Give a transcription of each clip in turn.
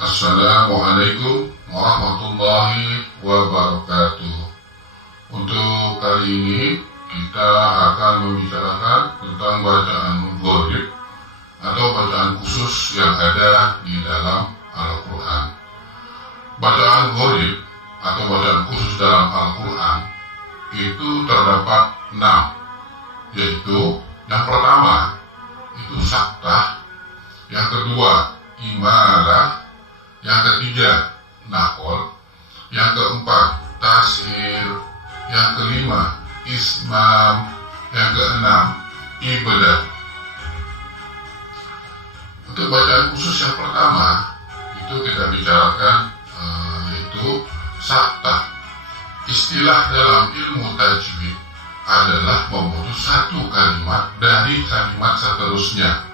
Assalamualaikum warahmatullahi wabarakatuh. Untuk kali ini kita akan membicarakan tentang bacaan ghaib atau bacaan khusus yang ada di dalam Al-Quran. Bacaan ghaib atau bacaan khusus dalam Al-Quran itu terdapat 6, yaitu yang pertama itu saktah, yang kedua imalah, yang ketiga naql, yang keempat tasir, yang kelima ismam, yang keenam ibdah. Untuk bacaan khusus yang pertama itu kita bicarakan yaitu saktah. Istilah dalam ilmu tajwid adalah memutus satu kalimat dari kalimat seterusnya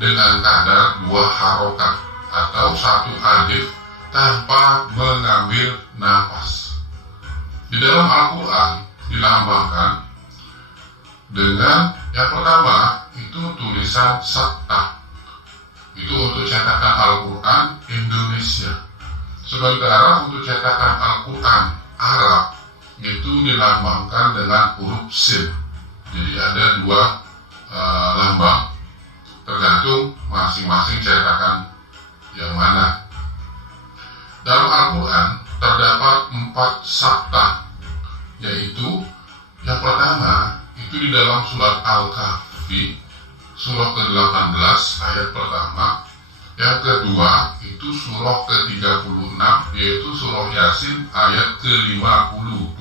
dengan kadar 2 harokat atau 1 alif tanpa mengambil nafas. Di dalam Al-Quran dilambangkan dengan yang pertama itu tulisan saktah. Itu untuk cetakan Al-Quran Indonesia. Sementara untuk cetakan Al-Quran Arab itu dilambangkan dengan huruf sin. Jadi ada 2 lambang, tergantung masing-masing cetakan yang mana. Dalam Al-Quran terdapat 4 saktah, yaitu yang pertama itu di dalam surat Al-Kahfi surah ke-18 ayat pertama, yang kedua itu surah ke-36 yaitu surah Yasin ayat ke-52,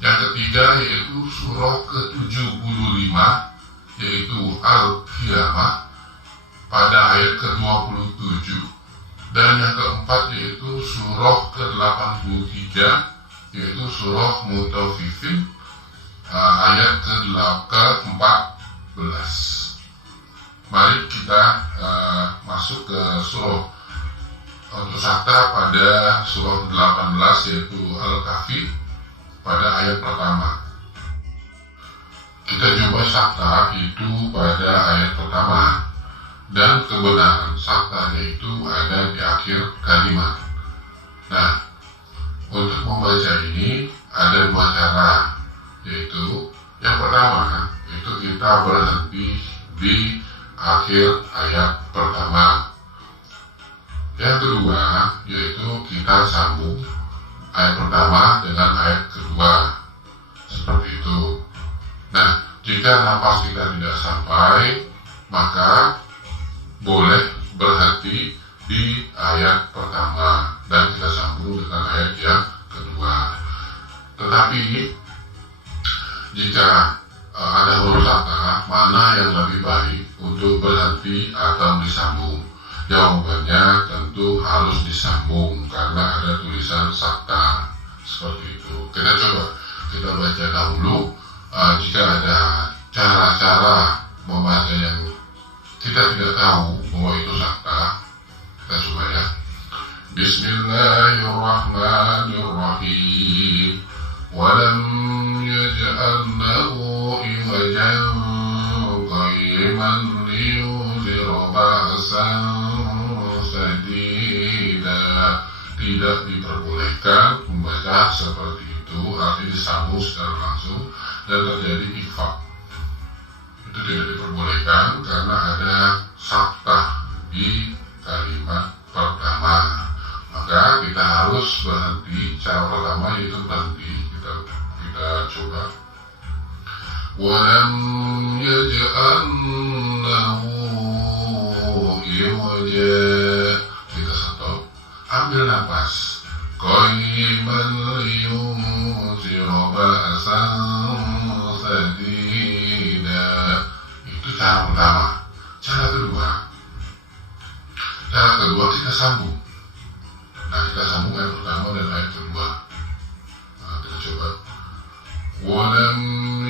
yang ketiga yaitu surah ke-75 yaitu Al-Qiyamah pada ayat ke-27, dan yang keempat yaitu surah ke-83 yaitu surah Mutaffifin ayat ke-14. Mari kita masuk ke surah untuk saktah pada surah 18 yaitu Al-Kahfi pada ayat pertama. Kita coba saktah itu pada ayat pertama, dan kebenaran saktahnya itu ada di akhir kalimat. Nah, untuk membaca ini ada 2 cara, yaitu yang pertama itu kita berhenti di akhir ayat pertama. Yang kedua yaitu kita sambung ayat pertama dengan ayat kedua, seperti itu. Nah, jika nafas kita tidak sampai, maka boleh berhenti di ayat pertama dan kita sambung dengan ayat yang kedua. Tetapi jika ada huruf saktah, mana yang lebih baik untuk berhenti atau disambung? Jawabannya tentu harus disambung karena ada tulisan saktah seperti itu. Kita coba kita baca dahulu. Jika ada cara-cara membaca yang kita tidak tahu bahwa itu saktah, kita coba ya. Bismillahirrahmanirrahim. Walam yaj'al lahu iwajan qayyiman liyunzira ba'san sadida. Tidak diperbolehkan membaca seperti itu, artinya disambung secara langsung dan terjadi ikhfa. Itu tidak diperbolehkan karena ada saktah di kalimat pertama. Maka kita harus berhenti. Cara pertama yaitu berhenti. Kita coba. Walam yaj'al lahu iwaja. Kita stop. Ambil nafas. Qayyiman liyunzira ba'san sadida. Itu cara pertama. Cara kedua kita sambung. Nah, kita sambung ayat pertama dan ayat kedua. Nah, kita coba. Walam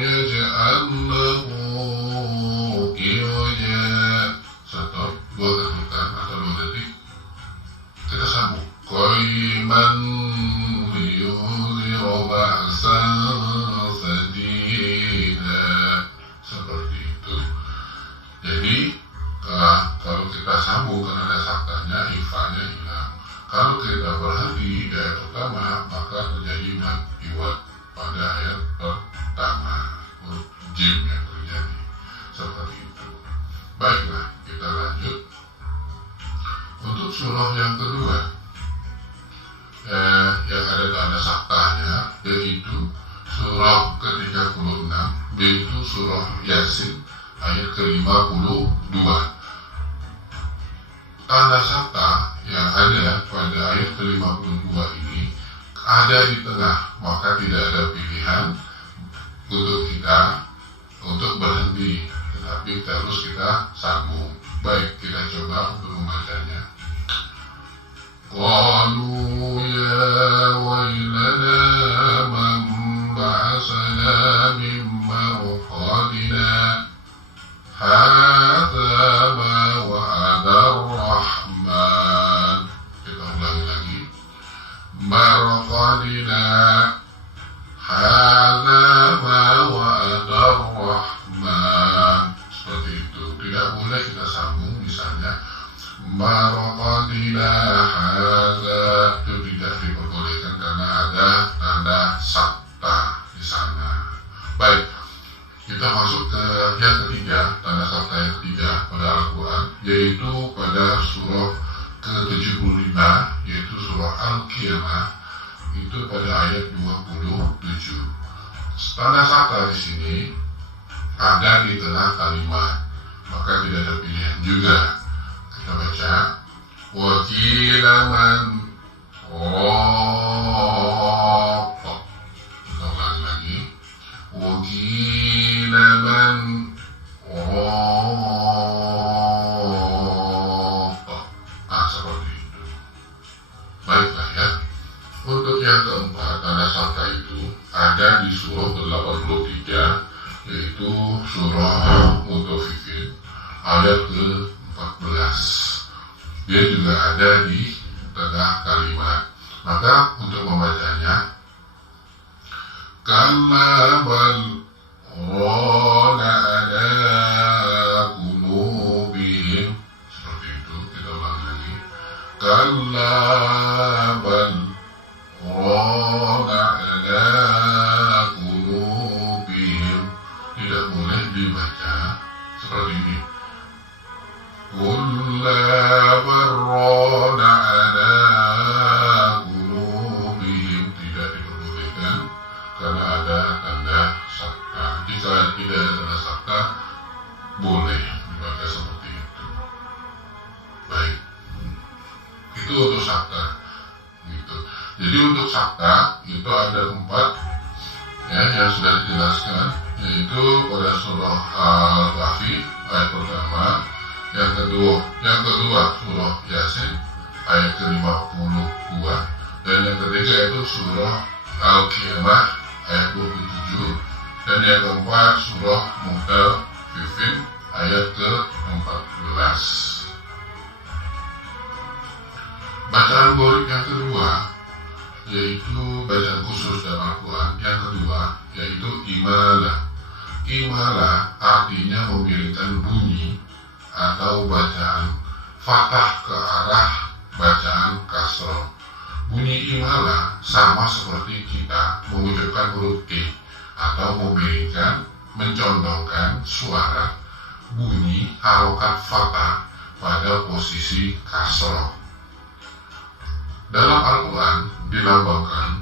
yaj'al lahu iwaja. Stop. 2 ketikan atau 2 detik. Kita sambung. Qayyiman liyunzira ba'san sadida. Seperti itu. Jadi kalau kita sambung karena ada saktahnya, ifanya hilang. ke-36, yaitu surah Yasin ayat ke-52. Tanda sakta yang ada pada ayat ke-52 ini ada di tengah, maka tidak ada pilihan untuk kita untuk berhenti, tetapi terus kita sambung. Baik, kita coba untuk membacanya. Qalu ya wailana man ba'asana min marqadina hadza ma wa'ada ar-rahman. Kita ulangi lagi. Marqadina hadza ma wa'ada ar-rahman. Seperti itu. Tidak boleh kita sambung, misalnya marqadina hadza, itu tidak diperbolehkan karena ada tanda sakta di sana. Baik, kita masuk ke yang ketiga, tanda sakta yang ketiga pada Al-Quran, yaitu pada surah ke-75, yaitu surah Al-Qiyamah, itu pada ayat 27. Tanda sakta di sini ada di tengah kalimat, maka tidak ada pilihan juga. Kita baca, wakila man raq. Kita ulangi lagi, wakila man raq. Seperti itu. Baiklah ya. Untuk yang keempat, tanda sakta itu ada di surah ke-83, yaitu surah Mutaffifin ayat ke-14. Dia juga ada di tengah kalimat. Maka untuk membacanya, kalla bal rana ala qulubihim. Seperti itu, kita ulangi lagi. Kalla bal rana ala qulubihim. Tidak boleh dibaca seperti ini. Kulla barrana ala qulubihim, tidak diperbolehkan karena ada tanda sakta. Jika tidak ada tanda sakta, boleh dibaca seperti itu. Baik, itu untuk sakta. Gitu. Jadi untuk sakta itu ada 4 ya, yang sudah dijelaskan, yaitu pada surah Al-Kahfi ayat pertama, yang kedua surah Yasin ayat ke-52, dan yang ketiga itu surah Al-Qiyamah ayat 27, dan yang keempat surah Mutaffifin ayat ke-14. Bacaan gorik yang kedua, yaitu bacaan khusus dalam Al-Quran yang kedua, yaitu imalah. Imalah artinya memberikan bunyi atau bacaan fathah ke arah bacaan kasroh. Bunyi imalah sama seperti kita mengucapkan huruf E atau memberikan, mencondongkan suara bunyi harokat fathah pada posisi kasroh. Dalam Al-Quran dilambangkan,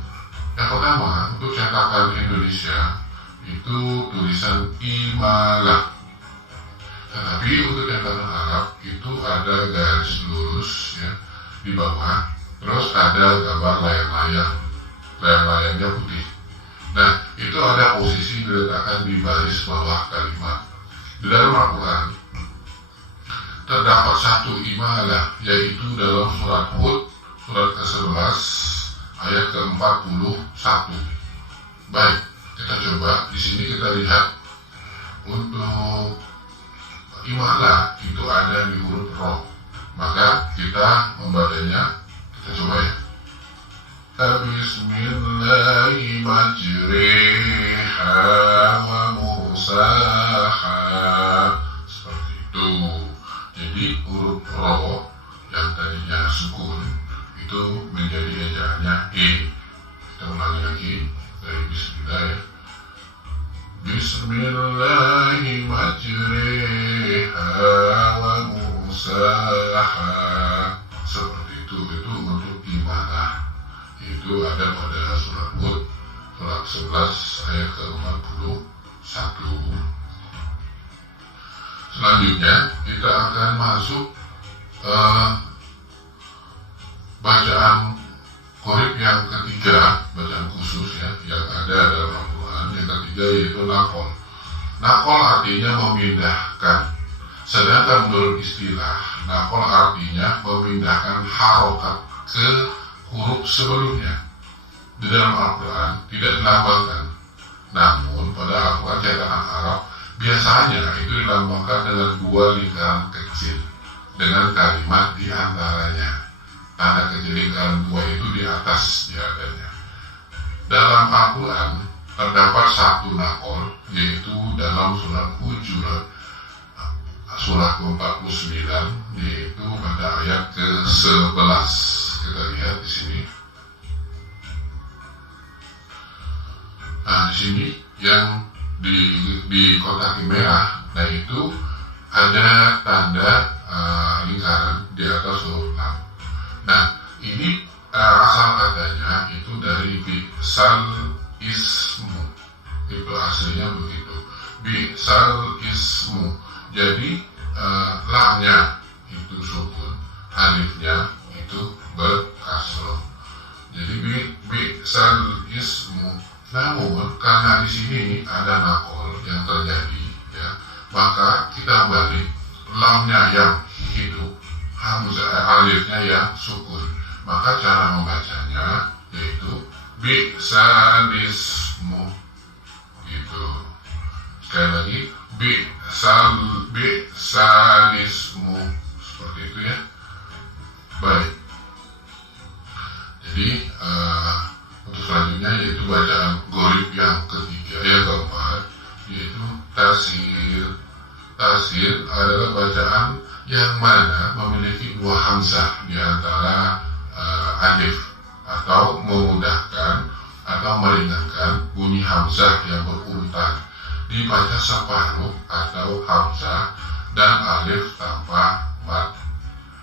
yang pertama untuk cetakan Indonesia itu tulisan imalah. Tetapi untuk cetakan Arab itu ada garis lurus ya di bawah, terus ada gambar layang-layang, layang-layangnya putih. Nah, itu ada posisi diletakkan di baris bawah kalimat. Di dalam Al-Quran terdapat satu imalah, yaitu dalam surat Hud surat ke-11 ayat ke-41. Baik, kita coba. Di sini kita lihat untuk imalah itu ada di huruf roh. Maka kita membacanya, kita coba ya. Bismillahi majriha wa mursaha. Seperti itu. Jadi huruf roh yang tadinya sukun itu menjadi ejaannya E. Kita ulangi lagi dari Bismillah ya. Bismillahi majriha wa mursaha. Seperti itu untuk imanah. Itu ada pada surat Hud surat 11 ayat ke-41. Selanjutnya kita akan masuk bacaan qorib yang ketiga, bacaan khusus ya, yang ada dalam Al-Quran. Yang ketiga yaitu naqol. Naqol artinya memindahkan. Sedangkan menurut istilah, naqol artinya memindahkan harokat ke huruf sebelumnya. Di dalam Al-Quran tidak dilambangkan. Namun pada Al-Quran cetakan Arab biasanya itu dilambangkan dengan dua lingkaran kecil dengan kalimat di antaranya. Tanda kecil lingkaran dua itu di atas diadanya. Dalam Al-Quran terdapat satu naqol, yaitu dalam surat Hujurat surat ke-49, yaitu pada ayat ke-11. Kita lihat di sini. Nah, di sini yang di kotak merah, nah itu ada tanda lingkaran di atas huruf lam. Nah, ini asal katanya itu dari bi'sal ismu, itu aslinya begitu, bi'sal ismu. Jadi lamnya itu sukun, alifnya itu berkasroh. Jadi bi'sal ismu. Namun karena di sini ada naqol yang terjadi, ya, maka kita balik lamnya yang hidup, alifnya yang sukun. Maka cara membacanya yaitu bi'sal ismu, gitu. Sekali lagi bi'sal ismu, seperti itu ya. Baik. Jadi untuk selanjutnya yaitu bacaan qorib yang ketiga, yang keempat, yaitu tasir. Tasir adalah bacaan yang mana memiliki dua hamzah di antara alif, atau memudahkan atau meringankan bunyi hamzah yang berurutan, dibaca separuh atau hamzah dan alif tanpa mad.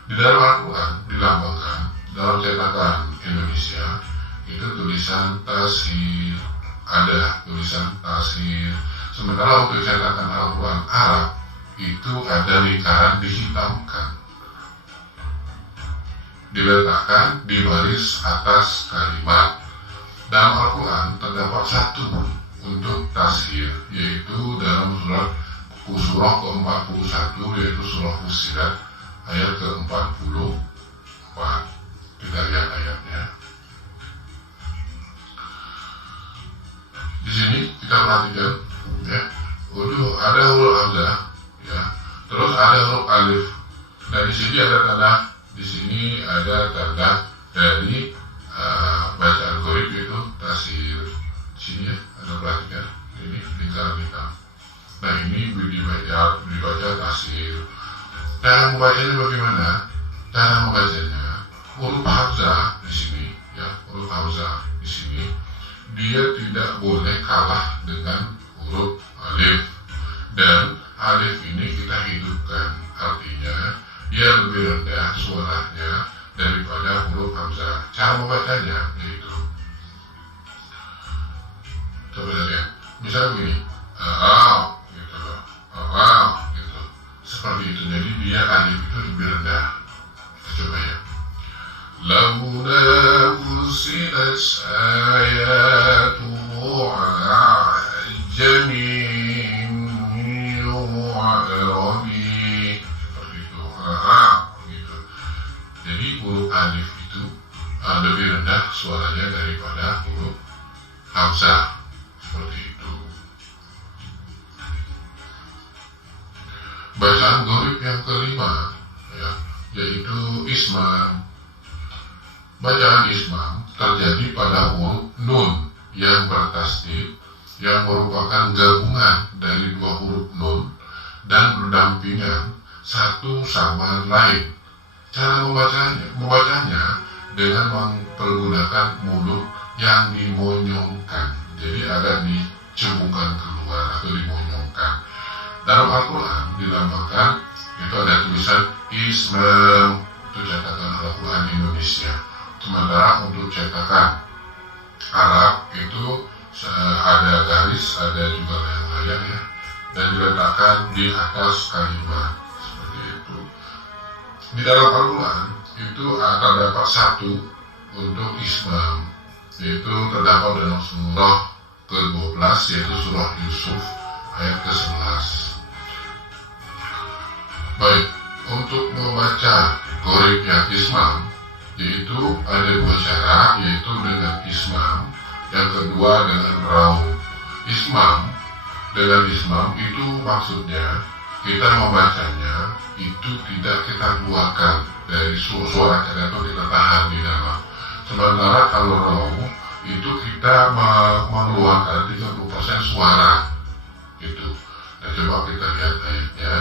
Di dalam Al-Quran dilambangkan dalam cetakan Indonesia itu tulisan tasir, ada tulisan tasir. Sementara untuk cetakan Al-Quran Arab itu ada lingkaran dihitamkan, diletakkan di baris atas kalimat. Dalam Al-Quran terdapat satu untuk tasir, yaitu dalam surah ke-41, yaitu surah Fussilat ayat ke-44. Kita lihat ayatnya. Di sini kita perhatikan, ya, ada huruf hamzah, ya, terus ada huruf alif. Nah di sini ada tanda, di sini ada tanda dari bacaan qorib itu tasir. Di sini ya, ada perhatikan, ini lingkaran hitam. Nah ini dibaca tasir. Cara membacanya bagaimana? Cara membacanya huruf hamzah di sini, ya, huruf hamzah di sini dia tidak boleh kalah dengan huruf alif, dan alif ini kita hidupkan, artinya dia lebih rendah suaranya daripada huruf hamzah. Cara membacanya yaitu, coba lihat, misalnya begini, gitu, gitu, seperti itu. Jadi dia alif itu lebih rendah. Kita coba ya. Laula fusilat ayatuhu ala jamin yu'arabi, seperti itu. Gitu. Jadi huruf alif itu lebih rendah suaranya daripada huruf hamzah, seperti itu. Bacaan qorib yang kelima, ya, yaitu ismam. Bacaan ismam terjadi pada huruf nun yang bertasdid, yang merupakan gabungan dari dua huruf nun dan berdampingan satu sama lain. Cara membacanya dengan mempergunakan mulut yang dimonyongkan, jadi agak dicembungkan keluar atau dimonyongkan. Dalam Al-Quran dilambangkan itu ada tulisan ismam, itu cetakan Al-Quran Indonesia. Sementara untuk cetakan Arab itu ada garis, ada juga layang-layang ya, dan diletakkan di atas kalimat seperti itu. Di dalam Al-Quran itu terdapat satu untuk ismam, yaitu terdapat dalam surah ke-12, yaitu surah Yusuf ayat ke-11. Baik, untuk membaca qorib ismam, yaitu ada dua cara, yaitu dengan ismam, yang kedua dengan raum. Ismam, dengan ismam itu maksudnya kita membacanya itu tidak kita keluarkan dari suara atau kita tahan di dalam. Sementara kalau raum itu kita mengeluarkan 30% suara gitu. Nah, coba kita lihat ayatnya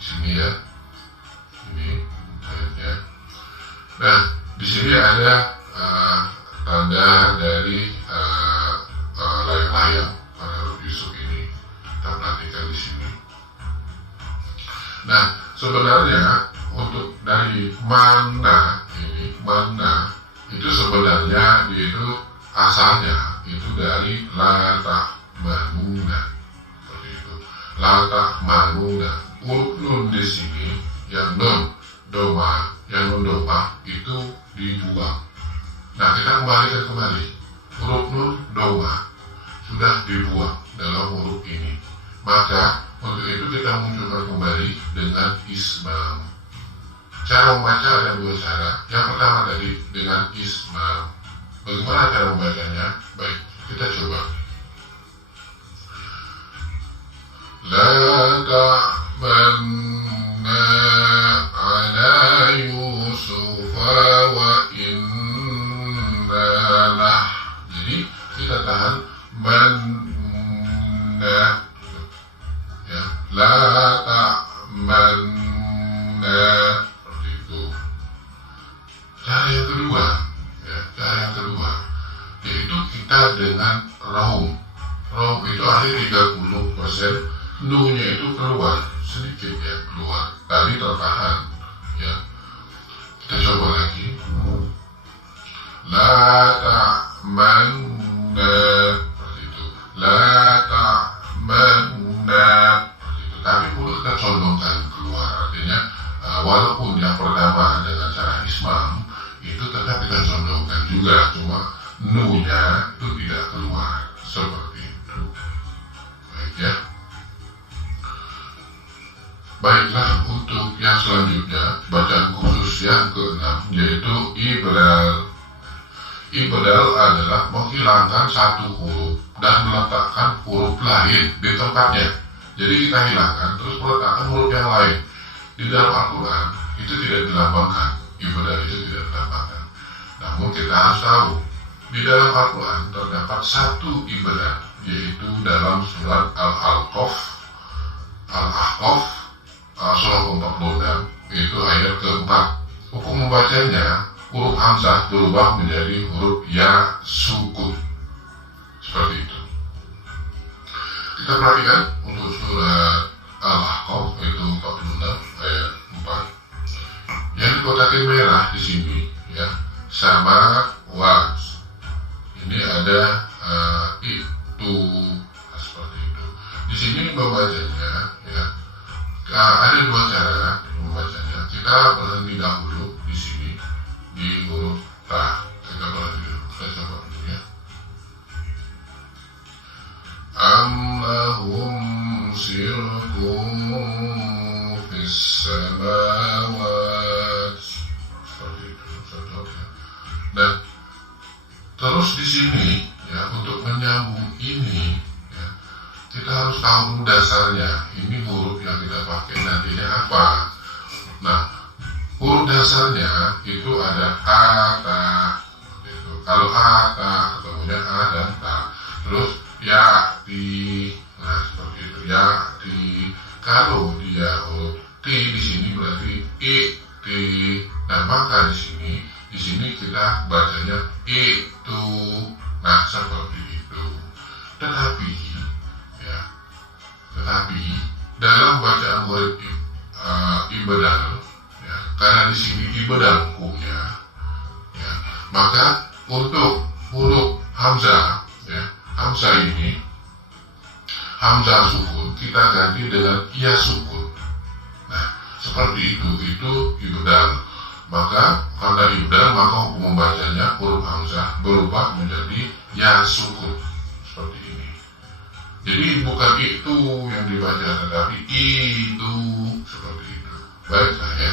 sini ya, ini ayatnya. Nah, di sini ada tanda dari layang-layang pada huruf Yusuf ini. Kita perhatikan di sini. Nah, sebenarnya untuk dari mana ini, mana itu sebenarnya itu asalnya itu dari latah manuna, seperti itu. Latah manuna. Huruf nun di sini yang nun doma, yang nun doma itu dibuang. Nah, kita kembalikan kembali. Huruf nun doma sudah dibuang dalam huruf ini. Maka untuk itu kita munculkan kembali dengan ismam. Cara membaca ada dua cara. Yang pertama tadi dengan ismam. Bagaimana cara membacanya? Baik, kita coba. La ta'manna ala Yusufa wa inna lah. Jadi kita tahan manna ya, la ta'manna, seperti itu. Cara yang kedua ya, cara yang kedua yaitu kita dengan raum. Raum itu akhir 30%, nunya itu keluar sedikit ya, keluar, tadi tertahan ya. Kita coba lagi. La ta'manna, seperti itu. La ta'manna, seperti itu. Tapi perlu kita condongkan keluar. Artinya walaupun yang pertama dengan cara ismam itu tetap kita condongkan juga, cuma nunya itu tidak keluar seperti itu. Baik ya. Baiklah, untuk yang selanjutnya bacaan khusus yang ke-6 yaitu ibdal. Ibdal adalah menghilangkan satu huruf dan meletakkan huruf lain di tempatnya. Jadi kita hilangkan terus meletakkan huruf yang lain. Di dalam Al-Quran itu tidak dilambangkan, ibdal itu tidak dilambangkan. Namun kita harus tahu di dalam Al-Quran terdapat satu ibdal, yaitu dalam surat Al-Ahqaf, surah ke-46, itu ayat ke-4. Hukum membacanya, huruf hamzah berubah menjadi huruf ya sukun, seperti itu. Kita perhatikan untuk surat Al-Ahqaf itu 46 ayat 4. Yang dikotakin merah di sini ya, sama was. Ini ada itu, seperti itu. Di sini membacanya ya, ada dua cara membacanya. Kita berhenti dahulu di sini di huruf ta. Kita berhenti dulu. Saya coba dulu ya. Allahum sirkum fis samawat, seperti itu. Dan terus di sini ya, untuk menyambung ini ya, kita harus tahu dasarnya. Ini huruf yang kita pakai nantinya apa. Nah, huruf dasarnya itu ada a, ta, gitu. Kalau a, ta, kemudian a dan ta, terus ya, ti, nah seperti itu, ya, ti. Kalau dia huruf t di sini berarti i, ti. Nah, maka di sini kita bacanya itu. Nah, seperti itu. Tetapi dalam bacaan murid ibdal ya, karena di sini ibdal hukumnya ya, maka untuk huruf hamzah hamzah ini, hamzah sukun kita ganti dengan ya sukun. Nah, seperti itu ibdal. Maka karena ibdal, maka hukum membacanya huruf hamzah berubah menjadi ya sukun seperti ini. Jadi bukan itu yang dibaca, tetapi itu seperti itu. Baiklah ya.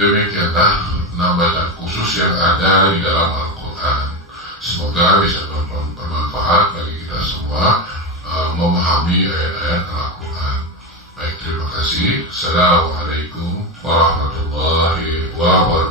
Demikianlah bacaan khusus yang ada di dalam Al-Quran. Semoga bisa bermanfaat bagi kita semua memahami ayat-ayat Al-Quran. Baik, terima kasih. Assalamualaikum warahmatullahi wabarakatuh.